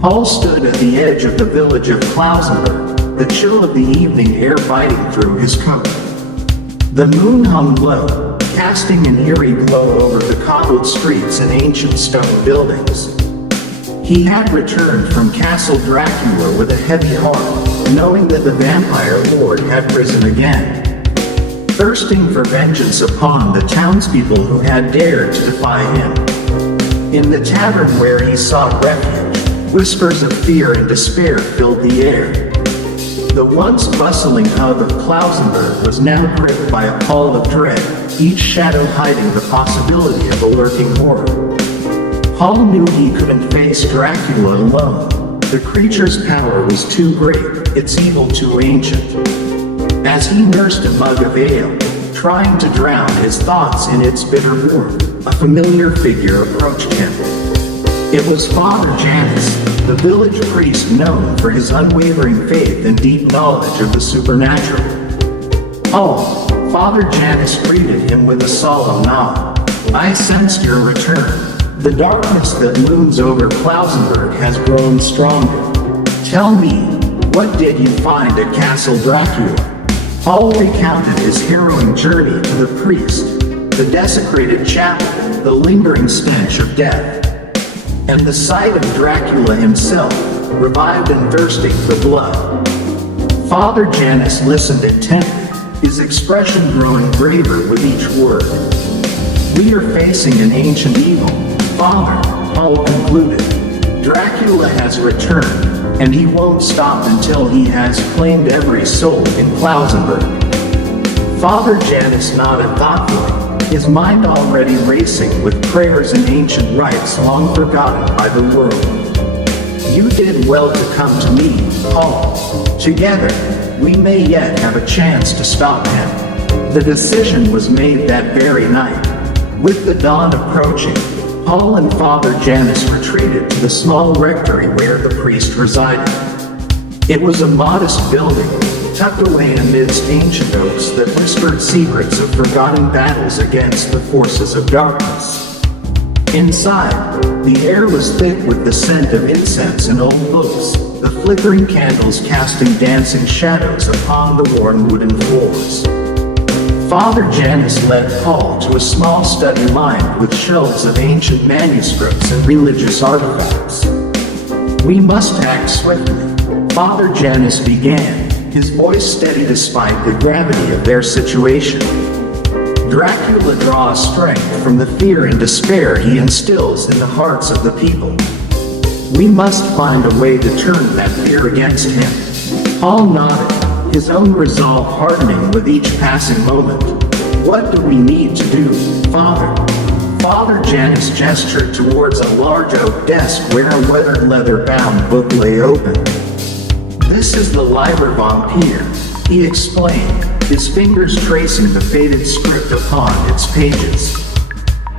Paul stood at the edge of the village of Klausenberg, the chill of the evening air biting through his coat. The moon hung low, casting an eerie glow over the cobbled streets and ancient stone buildings. He had returned from Castle Dracula with a heavy heart, knowing that the vampire lord had risen again, thirsting for vengeance upon the townspeople who had dared to defy him. In the tavern where he sought refuge, whispers of fear and despair filled the air. The once bustling hub of Klausenberg was now gripped by a pall of dread, each shadow hiding the possibility of a lurking horror. Paul knew he couldn't face Dracula alone. The creature's power was too great, its evil too ancient. As he nursed a mug of ale, trying to drown his thoughts in its bitter warmth, a familiar figure approached him. It was Father Janus, the village priest known for his unwavering faith and deep knowledge of the supernatural. "Oh," Father Janus greeted him with a solemn nod. "I sensed your return. The darkness that looms over Klausenberg has grown stronger. Tell me, what did you find at Castle Dracula?" Paul recounted his harrowing journey to the priest, the desecrated chapel, the lingering stench of death, and the sight of Dracula himself, revived and thirsting for blood. Father Janus listened intently, his expression growing graver with each word. "We are facing an ancient evil, Father," Paul concluded. "Dracula has returned, and he won't stop until he has claimed every soul in Klausenberg." Father Janus nodded thoughtfully, his mind already racing with prayers and ancient rites long forgotten by the world. "You did well to come to me, Paul. Together, we may yet have a chance to stop him." The decision was made that very night. With the dawn approaching, Paul and Father Janus retreated to the small rectory where the priest resided. It was a modest building, tucked away amidst ancient oaks that whispered secrets of forgotten battles against the forces of darkness. Inside, the air was thick with the scent of incense and old books, the flickering candles casting dancing shadows upon the worn wooden floors. Father Janus led Paul to a small study lined with shelves of ancient manuscripts and religious artifacts. "We must act swiftly," Father Janus began, his voice steady despite the gravity of their situation. "Dracula draws strength from the fear and despair he instills in the hearts of the people. We must find a way to turn that fear against him." Paul nodded, his own resolve hardening with each passing moment. "What do we need to do, Father?" Father Janus gestured towards a large oak desk where a weathered leather-bound book lay open. "This is the Liber Vampire," he explained, his fingers tracing the faded script upon its pages.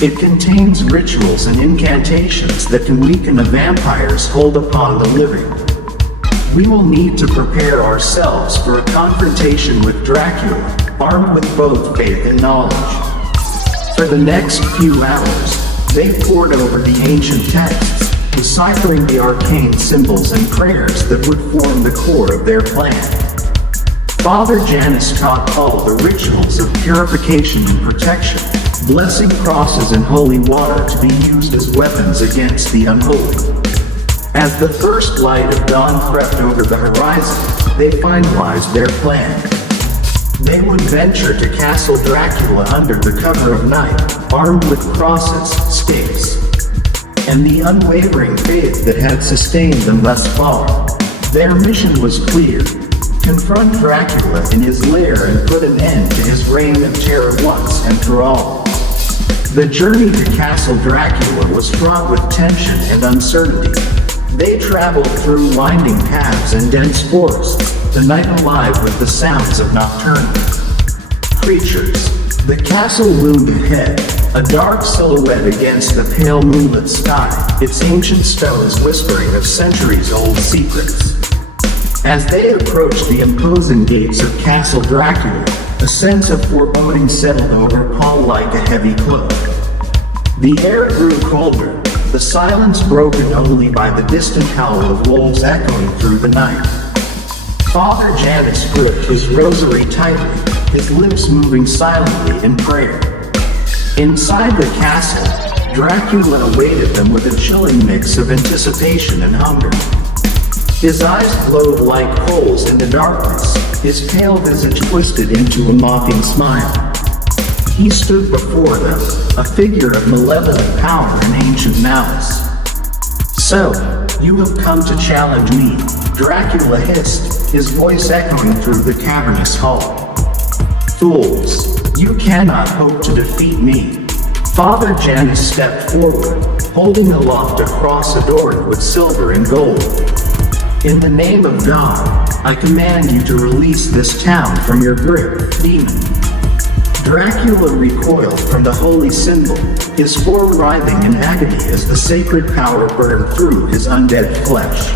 "It contains rituals and incantations that can weaken a vampire's hold upon the living. We will need to prepare ourselves for a confrontation with Dracula, armed with both faith and knowledge." For the next few hours, they pored over the ancient texts, deciphering the arcane symbols and prayers that would form the core of their plan. Father Janus taught Paul the rituals of purification and protection, blessing crosses and holy water to be used as weapons against the unholy. As the first light of dawn crept over the horizon, they finalized their plan. They would venture to Castle Dracula under the cover of night, armed with crosses, stakes, and the unwavering faith that had sustained them thus far. Their mission was clear: confront Dracula in his lair and put an end to his reign of terror once and for all. The journey to Castle Dracula was fraught with tension and uncertainty. They traveled through winding paths and dense forests, the night alive with the sounds of nocturnal creatures. The castle loomed ahead, a dark silhouette against the pale moonlit sky, its ancient stones whispering of centuries-old secrets. As they approached the imposing gates of Castle Dracula, a sense of foreboding settled over Paul like a heavy cloak. The air grew colder, the silence broken only by the distant howl of wolves echoing through the night. Father Janus gripped his rosary tightly, his lips moving silently in prayer. Inside the castle, Dracula awaited them with a chilling mix of anticipation and hunger. His eyes glowed like coals in the darkness, his pale visage twisted into a mocking smile. He stood before them, a figure of malevolent power and ancient malice. "So, you have come to challenge me," Dracula hissed, his voice echoing through the cavernous hall. "Fools, you cannot hope to defeat me." Father Janus stepped forward, holding aloft a cross adorned with silver and gold. "In the name of God, I command you to release this town from your grip, demon." Dracula recoiled from the holy symbol, his form writhing in agony as the sacred power burned through his undead flesh.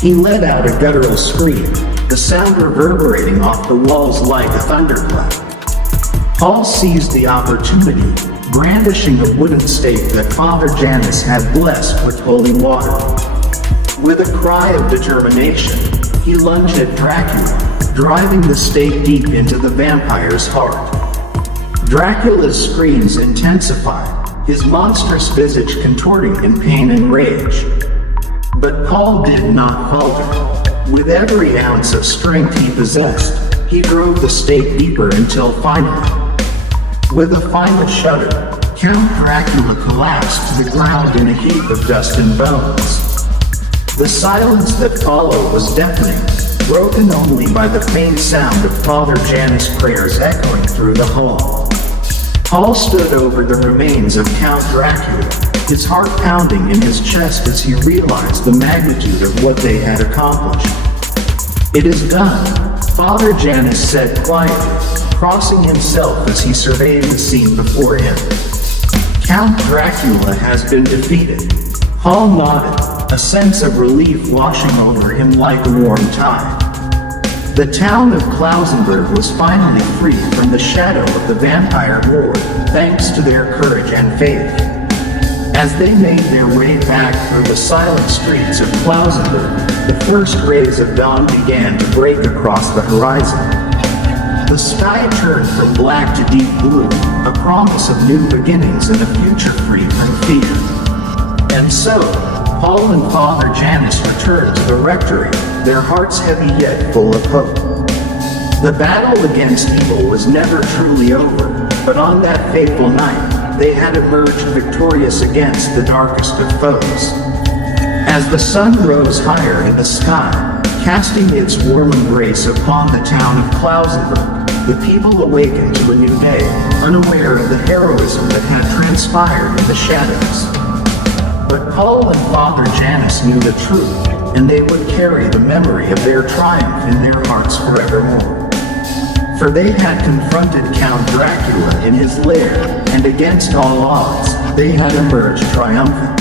He let out a guttural scream, the sound reverberating off the walls like a thunderclap. Paul seized the opportunity, brandishing a wooden stake that Father Janus had blessed with holy water. With a cry of determination, he lunged at Dracula, driving the stake deep into the vampire's heart. Dracula's screams intensified, his monstrous visage contorting in pain and rage. But Paul did not falter. With every ounce of strength he possessed, he drove the stake deeper until finally, with a final shudder, Count Dracula collapsed to the ground in a heap of dust and bones. The silence that followed was deafening, broken only by the faint sound of Father Janus' prayers echoing through the hall. Paul stood over the remains of Count Dracula, his heart pounding in his chest as he realized the magnitude of what they had accomplished. "It is done," Father Janus said quietly, crossing himself as he surveyed the scene before him. "Count Dracula has been defeated." Paul nodded, a sense of relief washing over him like a warm tide. The town of Klausenberg was finally free from the shadow of the vampire lord, thanks to their courage and faith. As they made their way back through the silent streets of Klausenberg, the first rays of dawn began to break across the horizon. The sky turned from black to deep blue, a promise of new beginnings and a future free from fear. And so, Paul and Father Janus returned to the rectory, their hearts heavy yet full of hope. The battle against evil was never truly over, but on that fateful night, they had emerged victorious against the darkest of foes. As the sun rose higher in the sky, casting its warm embrace upon the town of Klausenberg, the people awakened to a new day, unaware of the heroism that had transpired in the shadows. But Paul and Father Janus knew the truth, and they would carry the memory of their triumph in their hearts forevermore. For they had confronted Count Dracula in his lair, and against all odds, they had emerged triumphant.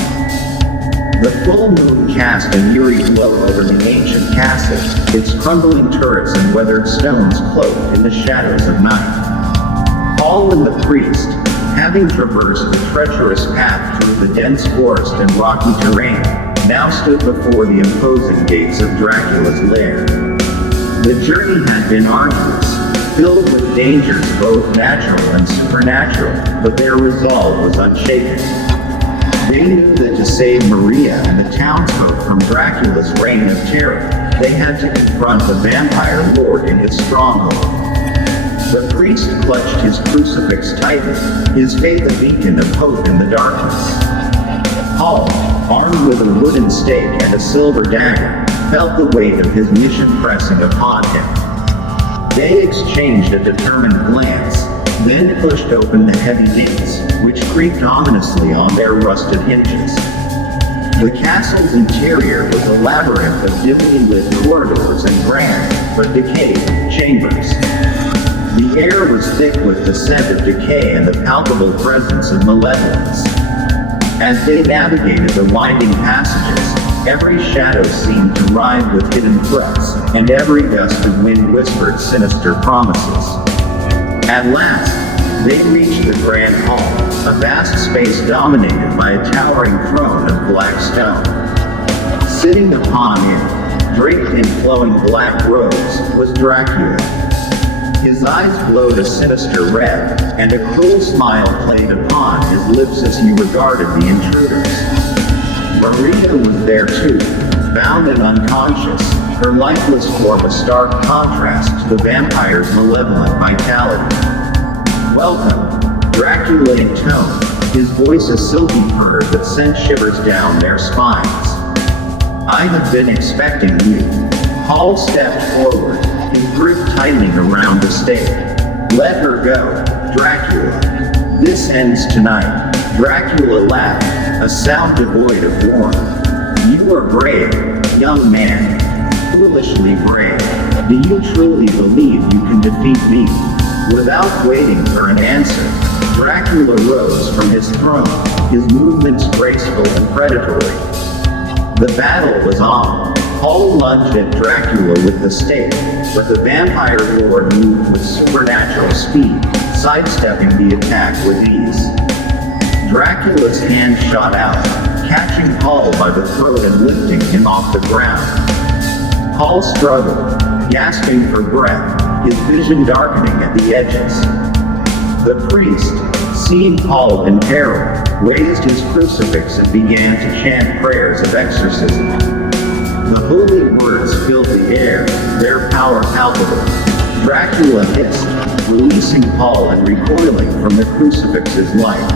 The full moon cast an eerie glow over the ancient castle, its crumbling turrets and weathered stones cloaked in the shadows of night. Paul and the priest, having traversed the treacherous path through the dense forest and rocky terrain, now stood before the imposing gates of Dracula's lair. The journey had been arduous, filled with dangers both natural and supernatural, but their resolve was unshaken. They knew that to save Maria and the townsfolk from Dracula's reign of terror, they had to confront the vampire lord in his stronghold. The priest clutched his crucifix tightly, his faith a beacon of hope in the darkness. Paul, armed with a wooden stake and a silver dagger, felt the weight of his mission pressing upon him. They exchanged a determined glance, then pushed open the heavy gates, which creaked ominously on their rusted hinges. The castle's interior was a labyrinth of dimly lit corridors and grand, but decayed, chambers. The air was thick with the scent of decay and the palpable presence of malevolence. As they navigated the winding passages, every shadow seemed to rhyme with hidden threats, and every gust of wind whispered sinister promises. At last, they reached the grand hall, a vast space dominated by a towering throne of black stone. Sitting upon it, draped in flowing black robes, was Dracula. His eyes glowed a sinister red, and a cruel smile played upon his lips as he regarded the intruders. Maria was there too, bound and unconscious, her lifeless form a stark contrast to the vampire's malevolent vitality. "Welcome," Dracula intoned, his voice a silky purr that sent shivers down their spines. "I have been expecting you." Paul stepped forward, his grip tightening around the stake. "Let her go, Dracula. This ends tonight." Dracula laughed, a sound devoid of warmth. "You are brave, young man. Foolishly brave. Do you truly believe you can defeat me?" Without waiting for an answer, Dracula rose from his throne, his movements graceful and predatory. The battle was on. Paul lunged at Dracula with the stake, but the vampire lord moved with supernatural speed, sidestepping the attack with ease. Dracula's hand shot out, catching Paul by the throat and lifting him off the ground. Paul struggled, gasping for breath, his vision darkening at the edges. The priest, seeing Paul in peril, raised his crucifix and began to chant prayers of exorcism. The holy words filled the air, their power palpable. Dracula hissed, releasing Paul and recoiling from the crucifix's light.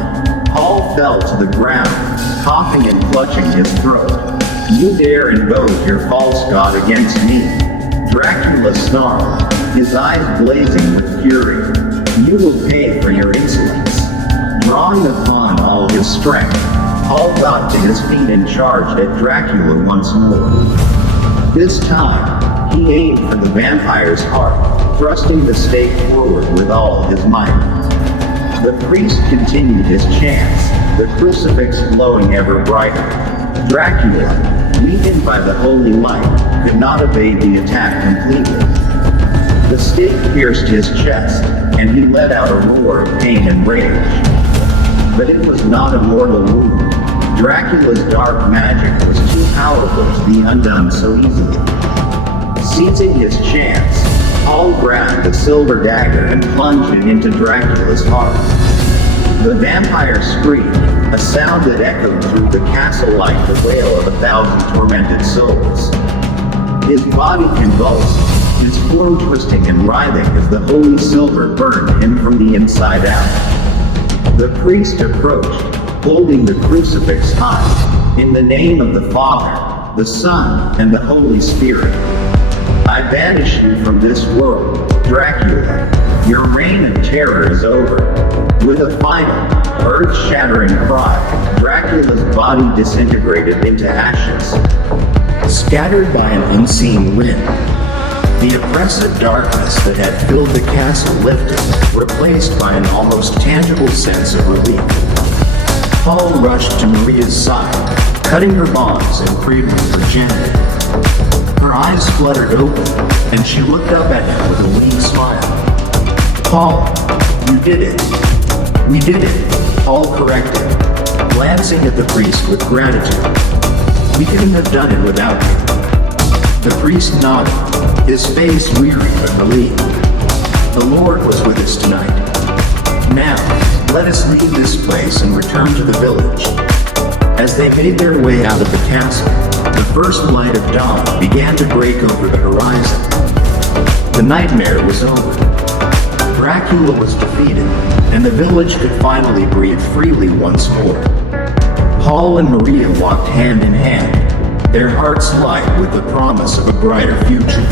Paul fell to the ground, coughing and clutching his throat. "You dare invoke your false god against me?" Dracula snarled, his eyes blazing with fury. "You will pay for your insolence." Drawing upon all his strength, Paul got to his feet and charged at Dracula once more. This time, he aimed for the vampire's heart, thrusting the stake forward with all his might. The priest continued his chants, the crucifix glowing ever brighter. Dracula, weakened by the holy light, could not evade the attack completely. The stake pierced his chest, and he let out a roar of pain and rage. But it was not a mortal wound. Dracula's dark magic was too powerful to be undone so easily. Seizing his chance, Paul grabbed the silver dagger and plunged it into Dracula's heart. The vampire screamed, a sound that echoed through the castle like the wail of 1,000 tormented souls. His body convulsed, his form twisting and writhing as the holy silver burned him from the inside out. The priest approached, holding the crucifix high. "In the name of the Father, the Son, and the Holy Spirit, I banish you from this world, Dracula. Your reign of terror is over." With a final, earth-shattering cry, Dracula's body disintegrated into ashes. Scattered by an unseen wind, the oppressive darkness that had filled the castle lifted, replaced by an almost tangible sense of relief. Paul rushed to Maria's side, cutting her bonds and freeing her gently. Her eyes fluttered open, and she looked up at him with a weak smile. "Paul, you did it. We did it," Paul corrected, glancing at the priest with gratitude. "We couldn't have done it without you." The priest nodded, his face weary but relieved. "The Lord was with us tonight. Now, let us leave this place and return to the village." As they made their way out of the castle, the first light of dawn began to break over the horizon. The nightmare was over. Dracula was defeated, and the village could finally breathe freely once more. Paul and Maria walked hand in hand, their hearts light with the promise of a brighter future.